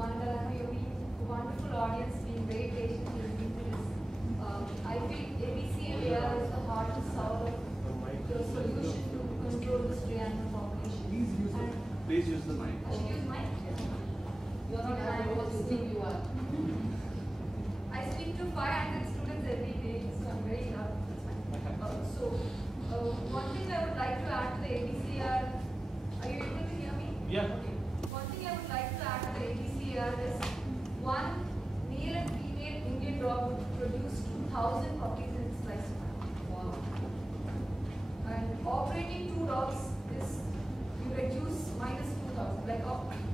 Monica, you'll be a wonderful audience, being very patient listening to this. I feel ABCA is the heart and soul of the solution to control the stray animal population. Please use the mic. I should use mic? You're not having what you think you are. I speak to 500 students every day, so I'm very loud. One thing I would like to add to the ABCR, are you able to hear me? Yeah. Okay. One thing I would like to add to the ABCR is one male and female Indian dog would produce 2,000 puppies in its lifespan. Wow. And operating 2 dogs is, you reduce minus 2,000. Like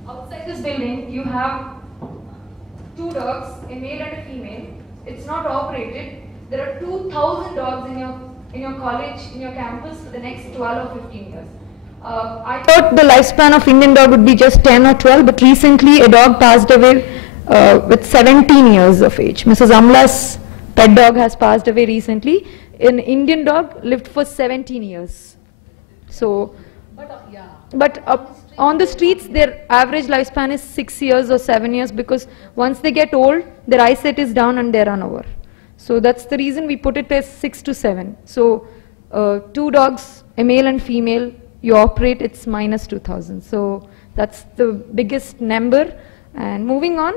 outside this building, you have 2 dogs, a male and a female. It's not operated. There are 2,000 dogs in your college, in your campus for the next 12 or 15 years. I thought the lifespan of Indian dog would be just 10 or 12, but recently a dog passed away with 17 years of age. Mrs. Amla's pet dog has passed away recently. An Indian dog lived for 17 years. So, but on the streets, their average lifespan is 6 years or 7 years, because once they get old, their eyesight is down and they run over. So that's the reason we put it as 6 to 7. So 2 dogs, a male and female, you operate, it's minus 2,000. So that's the biggest number. And moving on,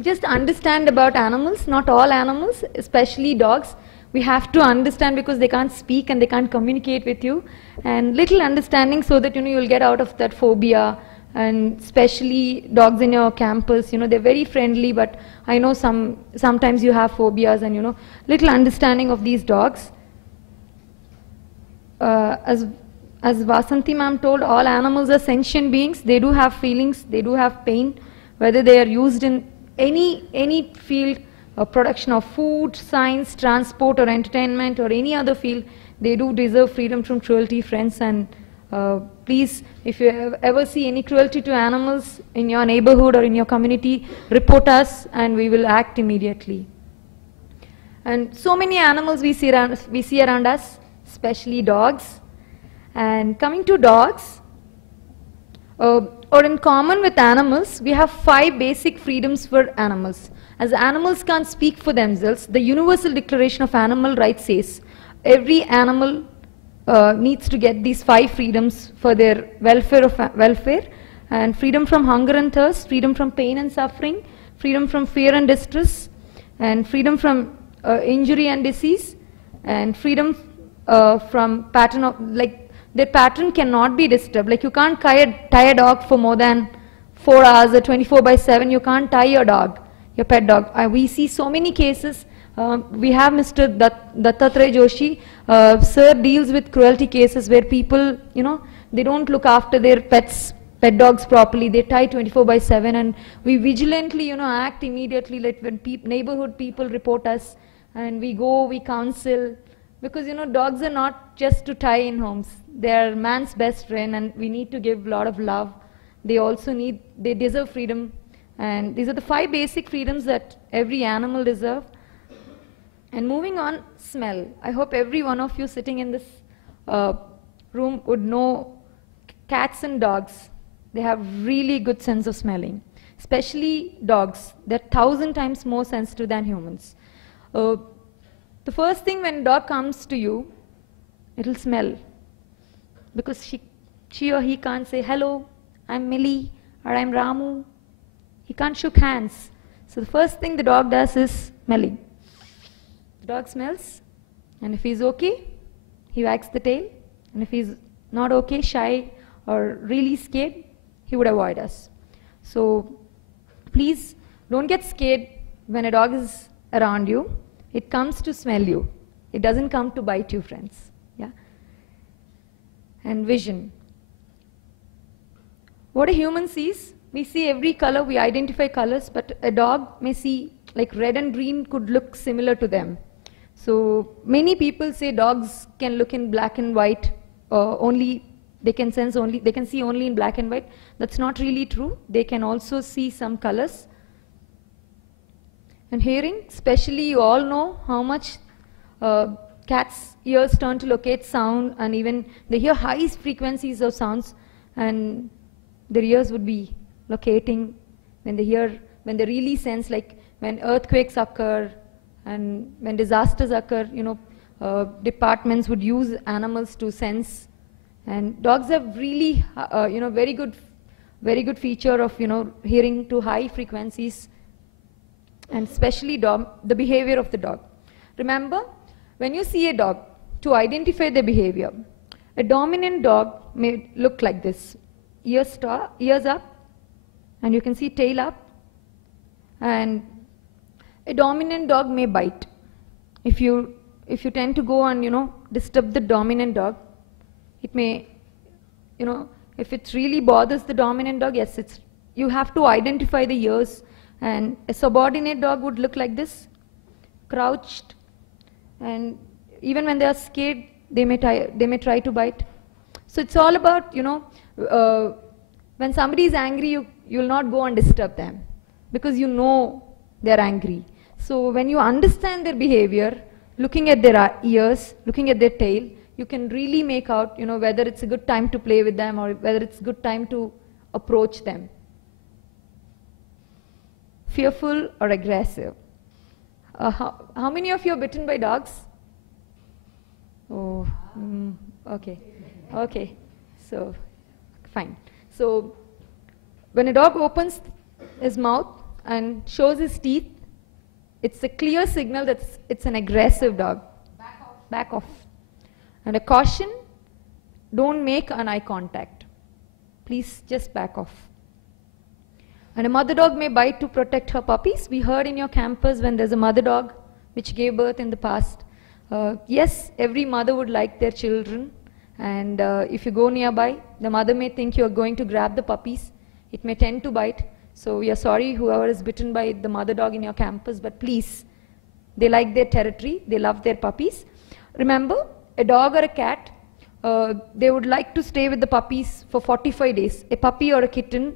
just understand about animals, not all animals, especially dogs. We have to understand, because they can't speak and they can't communicate with you. And little understanding so that you'll get out of that phobia. And especially dogs in your campus, they're very friendly, but I know sometimes you have phobias, and little understanding of these dogs. As Vasanthi ma'am told, all animals are sentient beings. They do have feelings, they do have pain, whether they are used in any field of production of food, science, transport or entertainment or any other field. They do deserve freedom from cruelty, friends. And please, if you ever see any cruelty to animals in your neighborhood or in your community, report us and we will act immediately. And so many animals we see around us, especially dogs. And coming to dogs, or in common with animals, we have 5 basic freedoms for animals. As animals can't speak for themselves, the Universal Declaration of Animal Rights says every animal needs to get these 5 freedoms for their welfare, and freedom from hunger and thirst, freedom from pain and suffering, freedom from fear and distress, and freedom from injury and disease, and freedom from pattern of, like, their pattern cannot be disturbed. Like, you can't tie a dog for more than 4 hours or 24/7. You can't tie your dog, your pet dog. We see so many cases. We have Mr. Dattatraya Joshi. Sir deals with cruelty cases where people, they don't look after their pet dogs properly. They tie 24/7, and we vigilantly, act immediately. Like when neighborhood people report us, and we go, we counsel, because dogs are not just to tie in homes. They are man's best friend, and we need to give a lot of love. They deserve freedom, and these are the 5 basic freedoms that every animal deserves. And moving on, smell. I hope every one of you sitting in this room would know cats and dogs. They have really good sense of smelling, especially dogs. They're 1,000 times more sensitive than humans. The first thing when a dog comes to you, it'll smell, because she or he can't say, hello, I'm Millie, or I'm Ramu. He can't shake hands. So the first thing the dog does is smelling. The dog smells, and if he's okay, he wags the tail, and if he's not okay, shy, or really scared, he would avoid us. So please don't get scared when a dog is around you. It comes to smell you. It doesn't come to bite you, friends. Yeah. And vision. What a human sees, we see every color, we identify colors, but a dog may see, like red and green could look similar to them. So many people say dogs can look in black and white, they can see only in black and white. That's not really true. They can also see some colors. And hearing, especially you all know how much cats' ears turn to locate sound, and even they hear high frequencies of sounds, and their ears would be locating when they really sense, like when earthquakes occur and when disasters occur, departments would use animals to sense. And dogs have really, very good feature of, hearing to high frequencies, and especially the behavior of the dog. Remember, when you see a dog, to identify the behavior, a dominant dog may look like this. Ears up, and you can see tail up. And a dominant dog may bite. If you tend to go and, disturb the dominant dog, it may, if it really bothers the dominant dog, yes, you have to identify the ears. And a subordinate dog would look like this, crouched, and even when they are scared, they may try to bite. So it's all about, when somebody is angry, you will not go and disturb them because they're angry. So when you understand their behavior, looking at their ears, looking at their tail, you can really make out, whether it's a good time to play with them or whether it's a good time to approach them. Fearful or aggressive. How many of you are bitten by dogs? Oh, okay. Okay, so fine. So when a dog opens his mouth and shows his teeth, it's a clear signal that it's an aggressive dog. Back off. And a caution, don't make an eye contact. Please just back off. And a mother dog may bite to protect her puppies. We heard in your campus when there's a mother dog which gave birth in the past. Yes, every mother would like their children, and if you go nearby, the mother may think you are going to grab the puppies. It may tend to bite. So we are sorry whoever is bitten by the mother dog in your campus, but please, they like their territory, they love their puppies. Remember, a dog or a cat, they would like to stay with the puppies for 45 days. A puppy or a kitten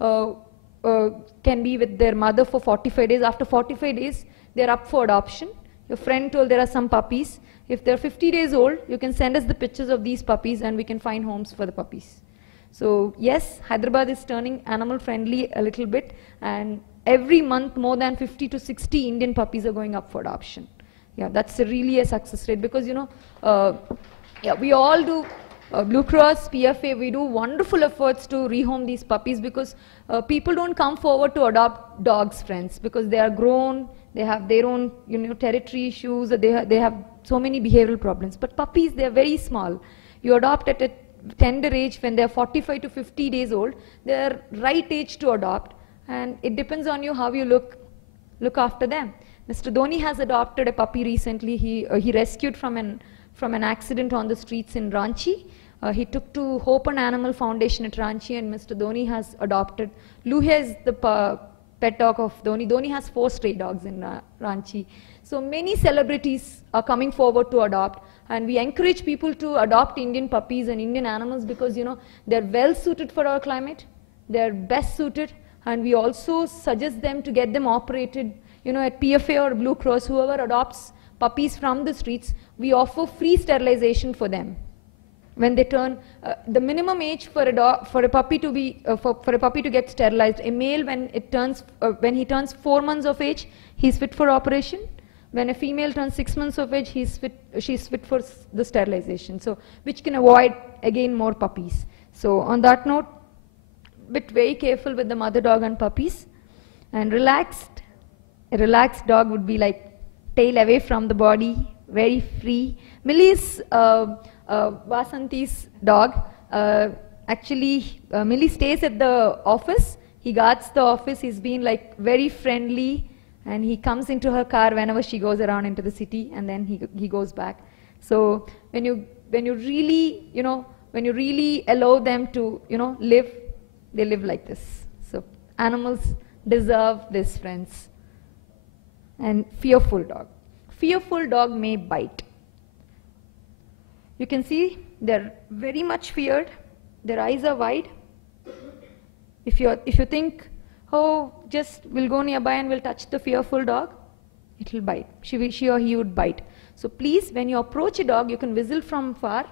can be with their mother for 45 days. After 45 days, they're up for adoption. Your friend told there are some puppies. If they're 50 days old, you can send us the pictures of these puppies and we can find homes for the puppies. So yes, Hyderabad is turning animal friendly a little bit, and every month more than 50 to 60 Indian puppies are going up for adoption. Yeah, that's really a success rate because, we all do, Blue Cross, PFA, we do wonderful efforts to rehome these puppies because people don't come forward to adopt dogs, friends, because they are grown, they have their own, territory issues, or they have so many behavioral problems. But puppies, they are very small. You adopt at a tender age when they are 45 to 50 days old. They are right age to adopt, and it depends on you how you look after them. Mr. Dhoni has adopted a puppy recently. He rescued from an accident on the streets in Ranchi. He took to Hope and Animal Foundation at Ranchi, and Mr. Dhoni has adopted. Luhe is the pet dog of Dhoni. Dhoni has 4 stray dogs in Ranchi. So many celebrities are coming forward to adopt, and we encourage people to adopt Indian puppies and Indian animals because, they're well suited for our climate, they're best suited, and we also suggest them to get them operated, at PFA or Blue Cross. Whoever adopts puppies from the streets, we offer free sterilization for them. When they turn, the minimum age for a puppy to be for a puppy to get sterilized, a male when he turns 4 months of age, he's fit for operation. When a female turns 6 months of age, she's fit for the sterilization. So, which can avoid again more puppies. So, on that note, bit very careful with the mother dog and puppies, and a relaxed dog would be like tail away from the body, very free. Millie is Vasanthi's dog. Actually, Millie stays at the office. He guards the office. He's been like very friendly, and he comes into her car whenever she goes around into the city, and then he goes back. So when you really allow them to live, they live like this. So animals deserve this, friends. And fearful dog may bite. You can see they're very much feared. Their eyes are wide. If you think, oh, just we'll go nearby and we'll touch the fearful dog, it will bite. She or he would bite. So please, when you approach a dog, you can whistle from far.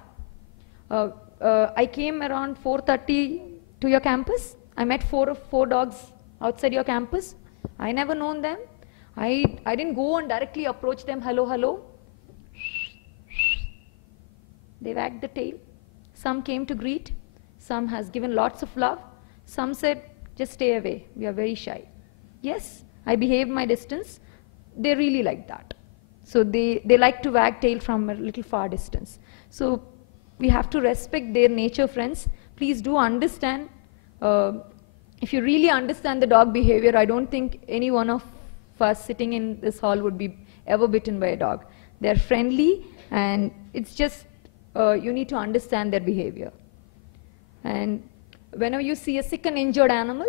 I came around 4:30 to your campus. I met four dogs outside your campus? I never known them. I didn't go and directly approach them, hello, hello. They wagged the tail. Some came to greet. Some has given lots of love. Some said, just stay away. We are very shy. Yes, I behaved my distance. They really like that. So they like to wag tail from a little far distance. So we have to respect their nature, friends. Please do understand. If you really understand the dog behavior, I don't think any one of us sitting in this hall would be ever bitten by a dog. They're friendly, and it's just you need to understand their behavior. And whenever you see a sick and injured animal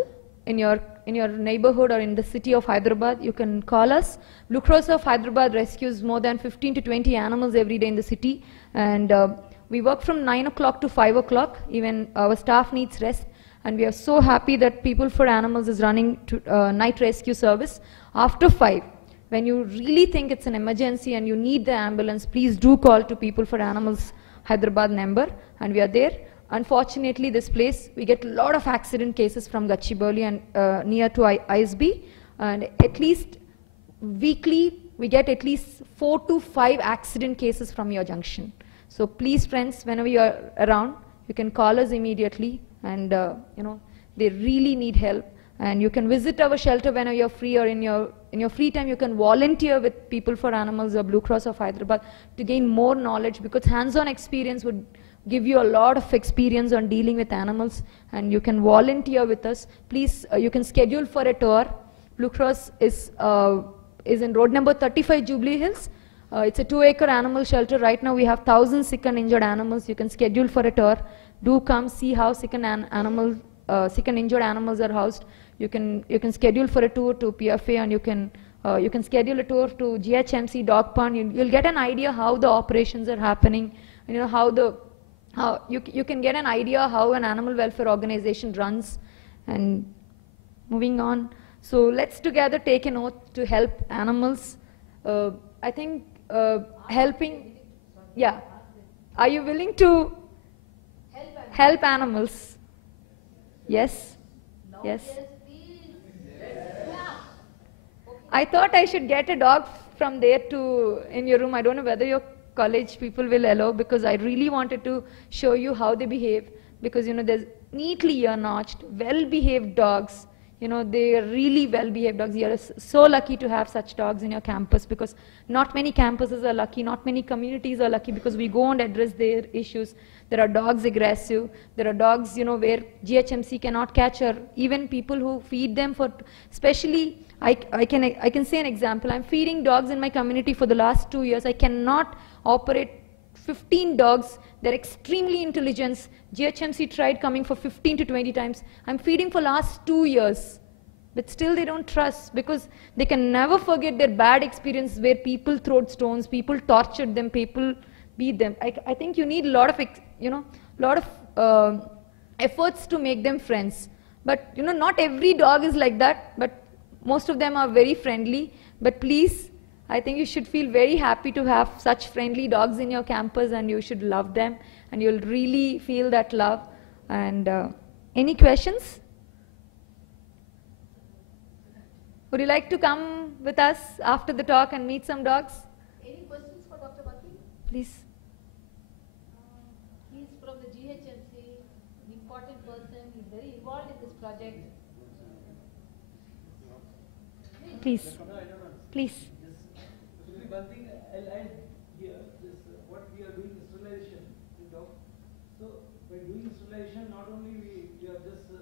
in your neighborhood or in the city of Hyderabad, you can call us. Blue Cross of Hyderabad rescues more than 15 to 20 animals every day in the city, and we work from 9 o'clock to 5 o'clock. Even our staff needs rest, and we are so happy that People for Animals is running night rescue service after 5. When you really think it's an emergency and you need the ambulance, please do call to People for Animals Hyderabad number, and we are there. Unfortunately, this place, we get a lot of accident cases from Gachibowli and near to ISB, and at least weekly, we get at least 4 to 5 accident cases from your junction. So please, friends, whenever you are around, you can call us immediately, and they really need help. And you can visit our shelter whenever you're free, or in your free time, you can volunteer with People for Animals or Blue Cross of Hyderabad to gain more knowledge, because hands-on experience would give you a lot of experience on dealing with animals, and you can volunteer with us. Please, you can schedule for a tour. Blue Cross is in road number 35, Jubilee Hills. It's a 2-acre animal shelter. Right now we have 1,000 sick and injured animals. You can schedule for a tour. Do come see how sick and injured animals are housed. You can schedule for a tour to PFA, and you can schedule a tour to GHMC dog pound. You'll get an idea how the operations are happening, and how you can get an idea how an animal welfare organization runs. And moving on, so let's together take an oath to help animals. I think helping, yeah. Are you willing to help animals? Yes? Yes? I thought I should get a dog from there to in your room. I don't know whether your college people will allow, because I really wanted to show you how they behave, because there's neatly ear-notched, well-behaved dogs. They are really well-behaved dogs. You are so lucky to have such dogs in your campus, because not many campuses are lucky, not many communities are lucky, because we go and address their issues. There are dogs aggressive, there are dogs, where GHMC cannot catch, or even people who feed them for, especially, I can say an example. I'm feeding dogs in my community for the last 2 years. I cannot operate 15 dogs. They're extremely intelligent. GHMC tried coming for 15 to 20 times. I'm feeding for last 2 years. But still they don't trust, because they can never forget their bad experience where people threw stones, people tortured them, people beat them. I think you need a lot of efforts to make them friends. But not every dog is like that, but most of them are very friendly. But please, I think you should feel very happy to have such friendly dogs in your campus, and you should love them, and you'll really feel that love. And any questions? Would you like to come with us after the talk and meet some dogs? Any questions for Dr. Wakil? Please. He's from the GHMC, an important person. He's very involved in this project. Please. Please. One thing I'll add here is what we are doing is sterilization. So by doing sterilization, not only we are just doing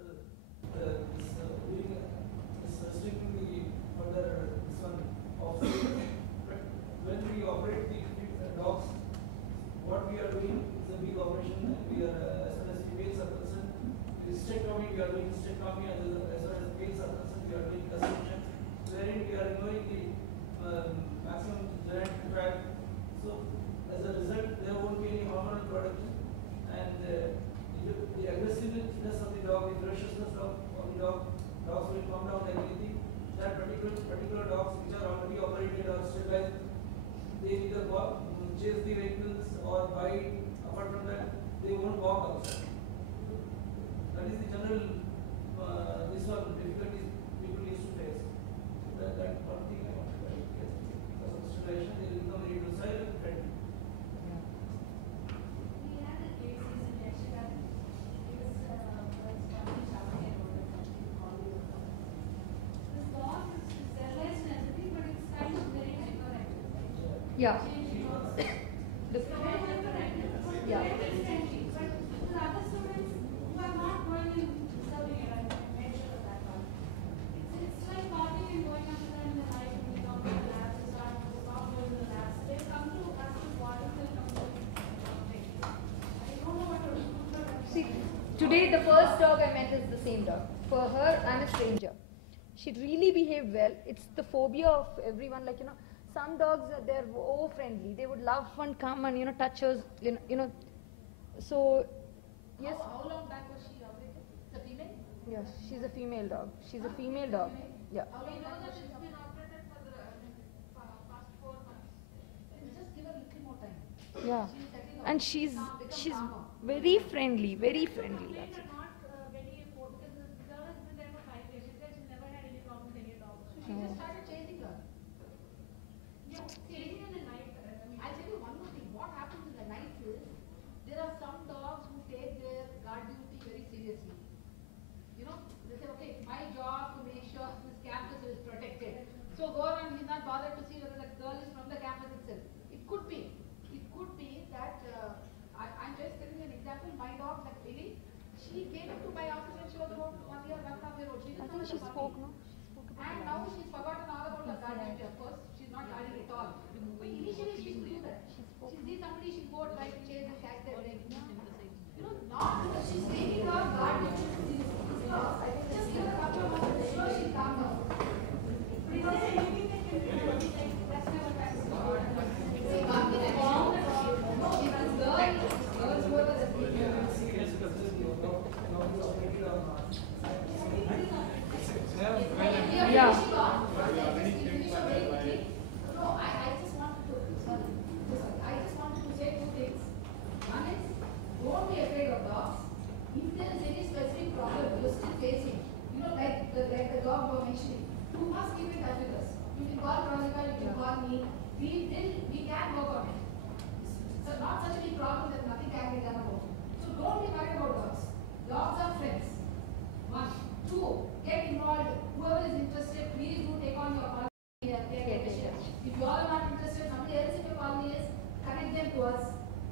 restricting the further this one of, but when we operate the dogs, what we are doing is a big operation, and we are as far as females are concerned, hysterectomy, we are doing hysterectomy, and as far as males are concerned, we are doing castration, wherein we are removing the maximum genetic tract. So as a result, there won't be any hormonal production, and the aggressiveness of the dog, the ferociousness of the dogs will come down like anything. That particular dogs which are already operated or sterilized, they either chase the vehicles or bite. Apart from that, they won't walk outside. That is the general difficulties Yeah. The- yeah. See, today the first dog I met is the same dog. For her, I'm a stranger. She'd really behave well. It's the phobia of everyone. Like, some dogs, they're friendly. They would love and come and, touch us, So, yes. How long back was she operated? The female? Yes, she's a female dog. She's a female dog. Yeah. How long back was she been operated for the past 4 months? Just give her a little more time. Yeah. And she's very friendly, very friendly. That's it. Not very poor because the girl has been there for 5 years. She said she never had any problem with any dog. So she just started chasing her. Yeah, chasing in the night. I'll tell you one more thing. What happens in the night is there are some dogs who take their guard duty very seriously. They say, okay, it's my job to make sure this campus is protected. So go around, he's not bothered to see whether that girl is from the campus itself. It could be that I'm just telling you an example. My dog, that Lily, she came to my office when she was about 1 year, 1.5 year old. She I didn't think know she the spoke, puppy. no? She spoke about And the now language. she's forgotten all about her guardian. Of course, she's not guarding at all. But initially she used to do that. She'll see somebody, she'll go try to chase and catch their leg. Not because she's taking her guardian. Just give her a couple of months. I'm sure she'll calm down. But is there anything that can be done? That's never practiced. See, one thing I found that if this girls who are the Yeah. No, I just wanted to say 2 things. One is, don't be afraid of dogs. If there is any specific problem you're still facing, like the dog you were mentioning, you must keep in touch with us. You can call Pravallika, you can call me. We can work on it. So not such a big problem that nothing can be done about it. So don't be worried about dogs. Dogs are friends. 1. 2. Get involved. Whoever is interested, please do take on your colony. If you all are not interested, somebody else in your colony is, connect them to us.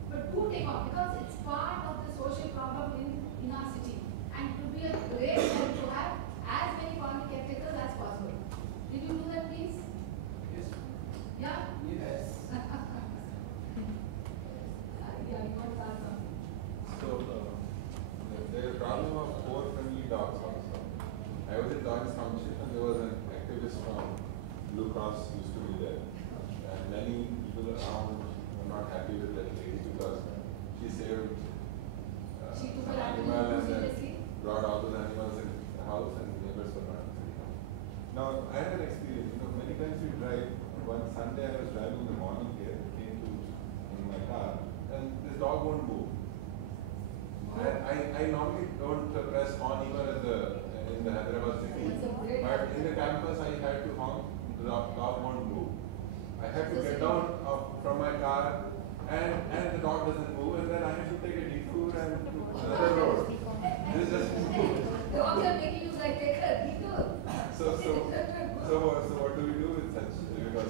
But do take on because it's part of the social problem in our city. And it would be a great help to have as many colony caretakers as possible. Did you do that, please? Yes. Yeah? Yes. Yeah, you want to ask something? So, there is a problem of poor friendly dogs also. I was in Dog's Township and there was an activist from Blue Cross used to be there. And many people around were not happy with that lady because she saved She took an her animal animal and then seriously? brought all those animals in the house and neighbors were not happy. Now, I had an experience, many times we drive. One Sunday I was driving in the morning here, came to in my car, and this dog won't move. I normally don't press on even in the Hyderabad city, but in the campus I had to honk, the dog won't move. I had to get down from my car and the dog doesn't move and then I have to take a detour and to another road. This just Dogs are making you like take a detour. So what do we do with such? Because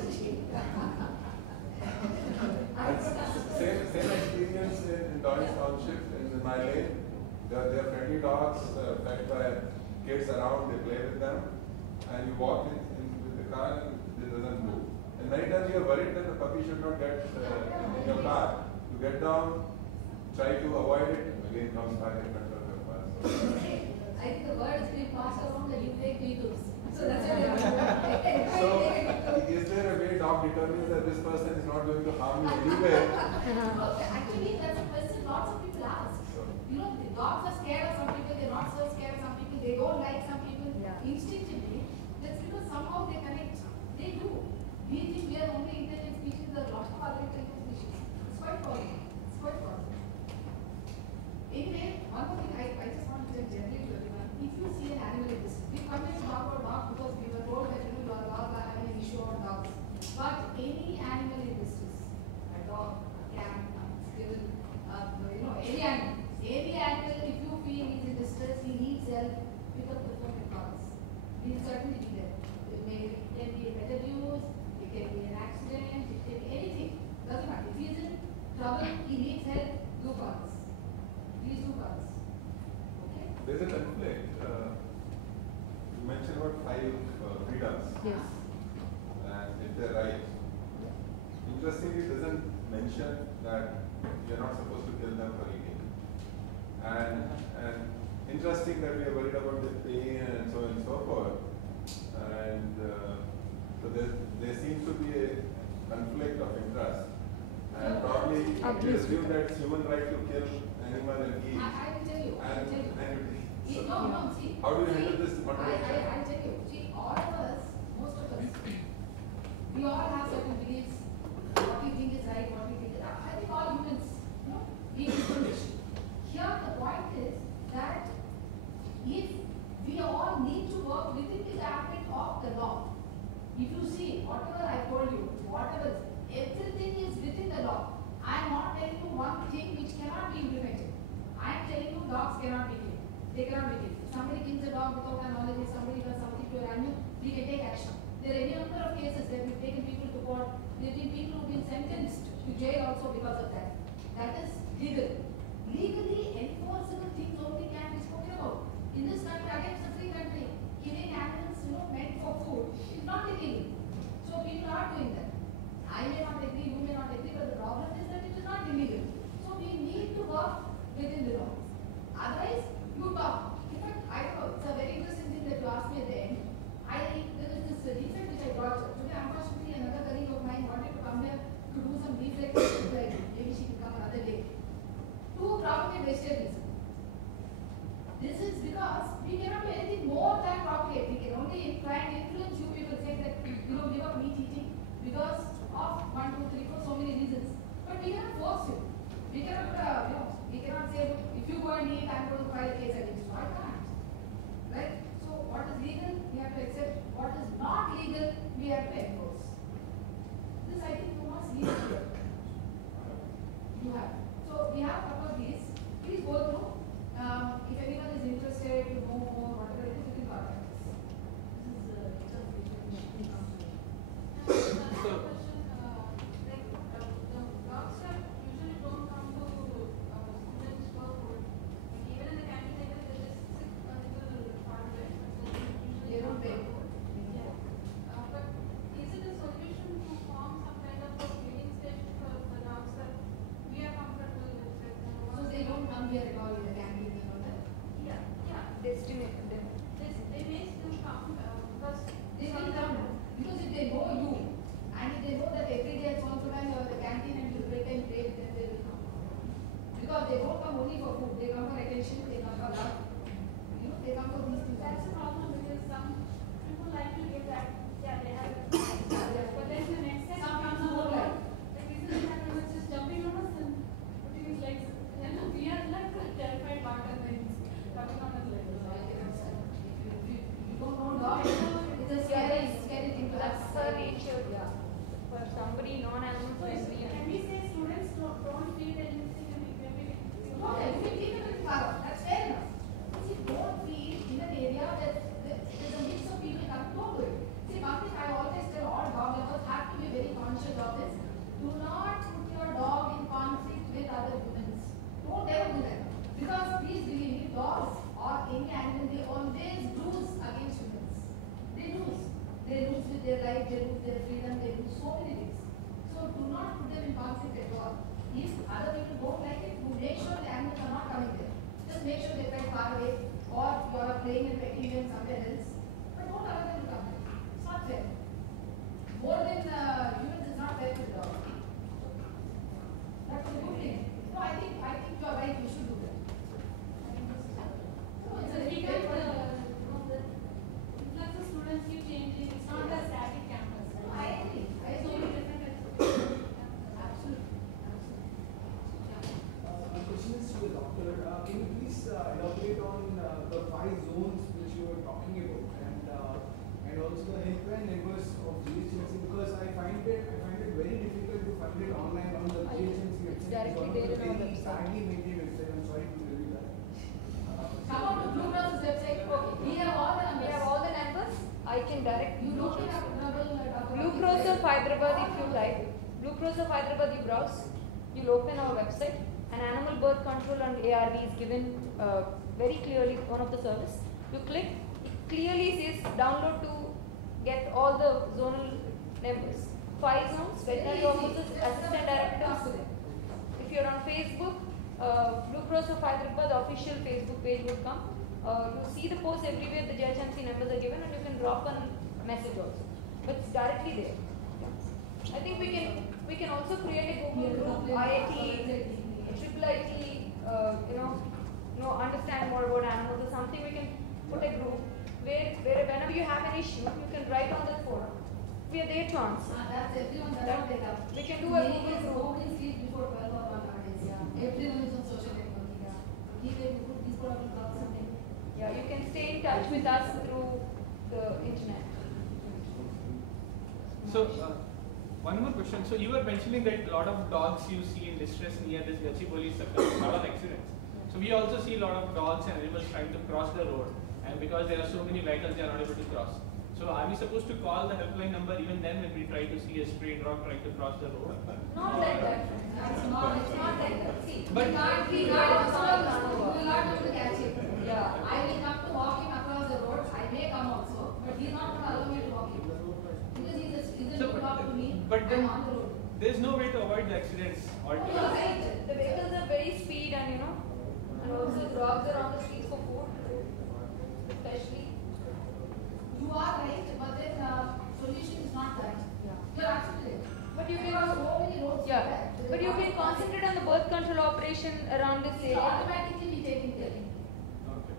same experience in Dog's Township in my lane. They're friendly dogs fed by kids around. They play with them, and you walk in with the car and it doesn't move. And many times you are worried that the puppy should not get in your car. You get down, try to avoid it, again comes back in front of your car. I think the word is being passed around that you take detours. So that's why So, is there a way dog determines that this person is not going to harm me anyway? Actually, that's a question lots of people ask. The dogs are scared of some people, they're not so scared of some people, they don't like some people instinctively. That's because somehow they connect. They do. We think we are only intelligent species, there are lots of other intelligent species. It's quite possible. It's quite possible. Anyway, one more thing I just want to tell generally to everyone. If you see an animal in this, we come here to talk about dogs because we were told that your dogs are having an issue on dogs. But any animal in distress, a dog, a cat, a squirrel, any animal, if you trouble, he needs help, do call us. Please do call us. Okay? There's a conflict. You mentioned about 5 freedoms. Yes. And if they're right. Interestingly, it doesn't mention that you're not supposed to kill them for eating. And interesting that we are worried about the pain and so on and so forth. And so there seems to be a conflict of interest. And probably we assume that it's human right to kill animal and eat. I will tell you. So No, see. how do you handle this contradiction? I tell you. See, all of us, most of us, we all have certain beliefs. What we think is right, what we think is right. I think all humans, we distinguish. Here the point is that if we all need to work within the ambit of the law. If you see, whatever I told you, everything is within the law. I am not telling you one thing which cannot be implemented. I am telling you dogs cannot be killed. They cannot be killed. If somebody kills a dog without our knowledge, if somebody does something to an animal, we can take action. There are any number of cases where we've taken people to court. There have been people who have been sentenced to jail also because of that. That is legal. Legally enforceable things only can be spoken about. In this country, again, it's a free country. Killing animals, meant for food is not illegal. So people are doing that. I may not agree, you may not agree, but the problem is that it is not illegal. So we need to work within the law. Otherwise, you talk. In fact, I know it's a very interesting thing that you asked me at the end. There was this defect which I brought up. Today, unfortunately, another colleague of mine wanted to come here to do some defect. Maybe she can come another day. To propagate vegetarianism. This is because we cannot do anything more than propagate. We can only try and influence you people, say that give up meat eating because of 1, 2, 3, 4, so many reasons. But we cannot force you. We cannot, we cannot say, if you go and eat, I'm going to file a case against you. I can't. Right? So what is legal, we have to accept. What is not legal, we have to enforce. This I think you must leave here. You have. So we have a couple of these. Please go through. If anyone is interested to know more, whatever it is, you can contact us. This is So, dogs are usually don't come to students for food. Like even in the canteen, they just sit a little far away. They don't pay. Yeah. But is it a solution to form some kind of a feeding station for the dogs that we are comfortable with? So they don't come here at all in the canteen and all that? Yeah. Destinate them. They may still come because They will come. Because if they know you, and if they know that every day at some time you are at the canteen and you break and play with them, they will come. Because they don't come only for food, they come for attention, they come for love. They come for these things. that's a problem because some people like to give that. Yeah, they have it. But then the next day Some comes people more don't like. like isn't that was just jumping on us and putting his legs. And we are like terrified about and then jumping on his legs. So I can understand. If you don't know dog, it's a scary thing to That's have. nature. Yeah. For somebody non-animal friendly. Can we say students don't feed anything and maybe Okay, you can keep it in power. That's fair enough. See, don't feed in an area that there's a mix of people coming. Don't do it. See, one thing I always tell all dog lovers have to be very conscious of this. Do not put your dog in conflict with other humans. Don't ever do that. Because please believe me, dogs or any animal, they always lose against humans. They lose. They lose with their life, they lose their freedom, they lose so many things. So do not put them in conflict at all. If other people don't like it, you make sure the animals are not coming there. Just make sure they are far away or you are playing and petting them somewhere else. But don't allow them to come there. It's not fair. More than humans is not fair to the dog. That's a good thing. No, I think you are right, you should do that. No, it's a we very can good let the students keep changing. It's not a static campus. I agree. I So agree. different. Absolutely. My question is to the doctor. Can you please elaborate on the 5 zones which you were talking about and also the helpline numbers of GHMC, because I find it very difficult to find it online on the GHMC website. It's directly there in our website. Badly maintained website. I'm sorry to tell you that. Come on to Blue Cross's website. Okay. We have all the numbers. We have all the numbers. I can direct You you. don't have trouble. Blue Cross of Hyderabad if you like. Blue Cross of Hyderabad you browse. you'll open our website, and animal birth control and ARV is given very clearly, one of the service. You click, it clearly says download to get all the zonal numbers. 5 zones, veterinary officers, assistant directors. If you're on Facebook, Blue Cross of Hyderabad official Facebook page will come. You see the posts everywhere, the GHMC numbers are given, and you can drop a message also. But it's directly there. I think we can also create a Google group, IIT, understand more about animals or something. We can put a group where whenever you have an issue, you can write on the forum. We are there to answer. That's everyone that they have. We can do a Google group. Nobody sleeps before 12 or 1 nowadays. Yeah. Everyone is on social networking. Yeah. Keep it, put these products or something. Yeah, you can stay in touch with us through the internet. So, one more question. So, you were mentioning that a lot of dogs you see in distress near this Gachibowli circle, a lot of accidents. So, we also see a lot of dogs and animals trying to cross the road, and because there are so many vehicles, they are not able to cross. So, are we supposed to call the helpline number even then when we try to see a stray dog trying to cross the road? Not like that. It's not like that. See, But- we can't be we will not be able to catch him. Yeah. I will come to walk him across the road. I may come also, but he's not going to allow me to walk him. Because he's So, to talk to me. but then I'm on the road. there's no way to avoid the accidents You're altogether. right. The vehicles are very speed, and and also dogs are on the streets for food, especially. You are right, but then solution is not that. You're absolutely right. But you There are can, so many roads. yeah. there. But you can concentrate on the birth control operation around this It's area. automatically be taken care of. Okay.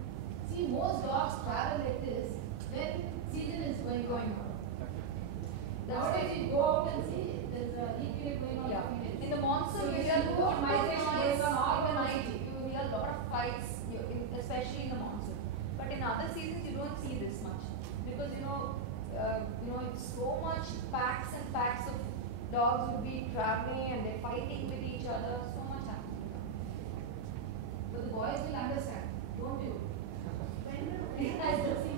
See, most dogs travel like this when season is going on. Nowadays, you go out and see there's a heat period going on. Yeah. In the monsoon, So you if hear you more put migration noise noise on all in the the night. night. You hear a lot of fights, especially in the monsoon. But in other seasons, you don't see this much because it's so much packs and packs of dogs would be traveling and they're fighting with each other. So much happens. But the boys will understand, don't you?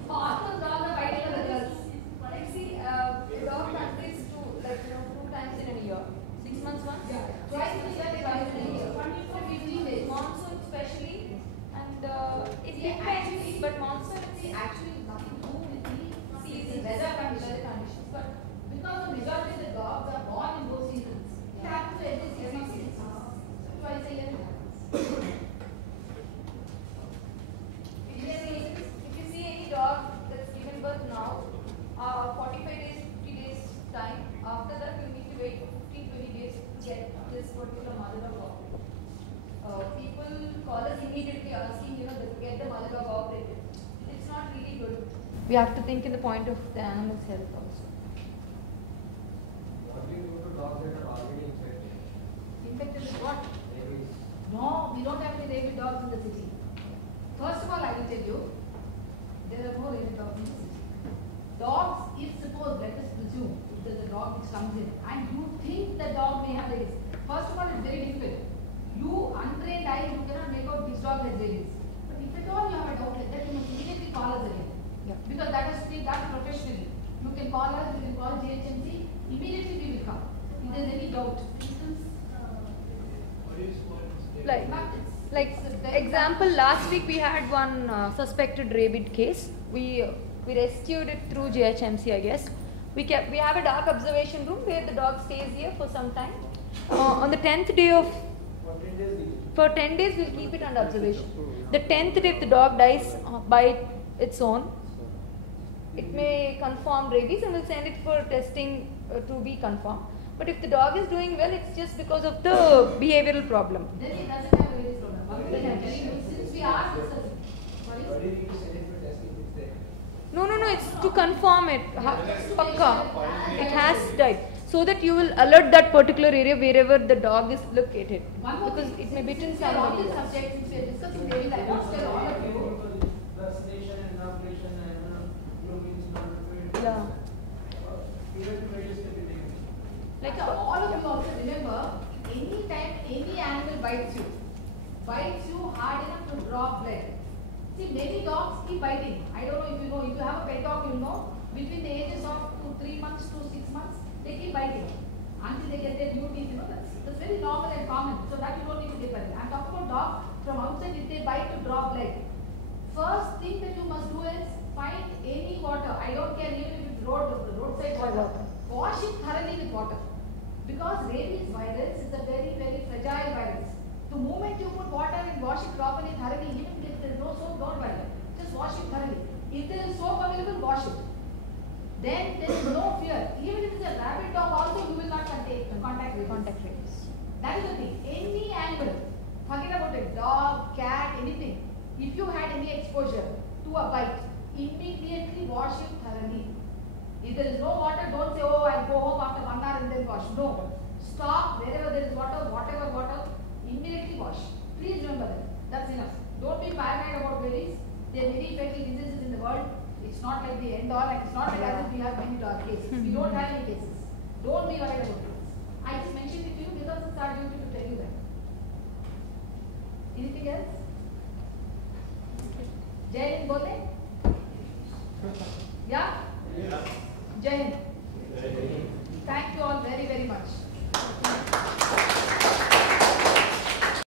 All the dogs are fighting with the girls. Like see, the dog hunts two times in a year. 6 months once. Twice in a year, twice in a year. 15 days. Monsoon especially, and it See, depends. actually- But monsoon See, actually, it's nothing to do with the season, weather conditions. conditions. But Because the majority of the dogs are born in those seasons. It happens every 6 months. Twice a year it happens. if you see any dog that's given birth now, 45 days, 50 days time. After that, you need to wait for 15-20 days to get this particular mother dog operated. People call us immediately asking, to get the mother dog operated. It's not really good. We have to think in the point of the animal's health also. What do you do to dogs that are already infected? Infected with what? Rabies. No, we don't have any rabid dogs in the city. First of all, I will tell you, there are no rabid dogs in the city. Dogs, if suppose, let us presume, if there's a dog which comes in and you think the dog may have rabies, first of all, it's very difficult. You, untrained eye, you cannot make out this dog has rabies. But if at all you have a doubt like that, you must immediately call us again. Yeah. Because that has to be done professionally. You can call us, you can call GHMC, immediately we will come. If there's any doubt. Like example, last week we had one suspected rabies case. We rescued it through GHMC, I guess. We have a dog observation room where the dog stays here for some time. On the 10th day of for 10 days we'll keep it under observation. The 10th day if the dog dies by its own, it may confirm rabies and we'll send it for testing to be confirmed. But if the dog is doing well, it's just because of the behavioral problem. Then it doesn't have a rabies problem. One thing I'm telling you, since we are Why do you need to send it for testing if it's there? No, it's to confirm it. Pakka. It has died. So that you will alert that particular area wherever the dog is located. One more Because thing, it may be in since we are on somebody this else. subject, since we are discussing rabies, I want to tell all of you. Vaccination and inoculation and means non-repeated. Yeah. Preventive measures can be taken. Like All of you also remember, anytime any animal bites you hard enough to draw blood. See, many dogs keep biting. I don't know if you know, if you have a pet dog, you know, between the ages of 3 months to 6 months, they keep biting. until they get their new teeth. That's very normal and common. So that you don't need to get worried. I'm talking about dog from outside. If they bite to draw blood, first thing that you must do is find any water. I don't care even if it's roadside water. Wash it thoroughly with water. Because rabies virus is a very, very fragile virus. The moment you put water and wash it properly, thoroughly, even if there is no soap, don't worry. Just wash it thoroughly. If there is soap available, wash it. Then there is no fear. Even if it's a rabid dog also, you will not contact rabies. That is the thing. Any animal, forget about it, dog, cat, anything. If you had any exposure to a bite, immediately wash it thoroughly. If there is no water, don't say, oh, I'll go home after 1 hour and then wash. No. Stop wherever there is water, whatever water, immediately wash. Please remember that. That's enough. Don't be paranoid about rabies. There are many fatal diseases in the world. It's not like the end all, and it's not like as if we have many cases. We don't have any cases. Don't be worried about